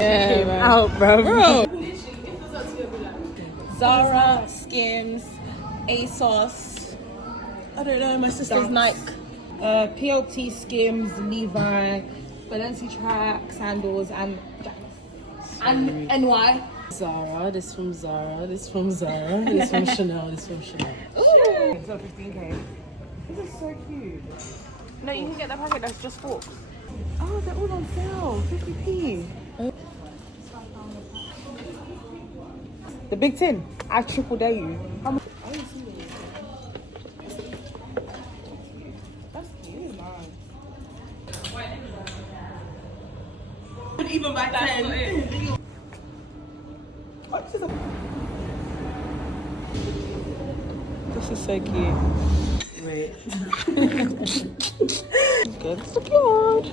Yeah, man. Out, bro. Zara, Skims, ASOS. I don't know, my sister's Nike. PLT, Skims, Levi, Balenci track, sandals, and NY. Zara, this from Zara, this from Zara, this from Chanel, this from Chanel. Ooh. So 15k. This is so cute. No, you can get the packet that's just forks. Oh, they're all on sale. 50p. The big tin. I triple dare you. How much? I didn't see it. That's cute, man. Even by 10. Oh, this is a... This is so cute. Wait. Good. So cute.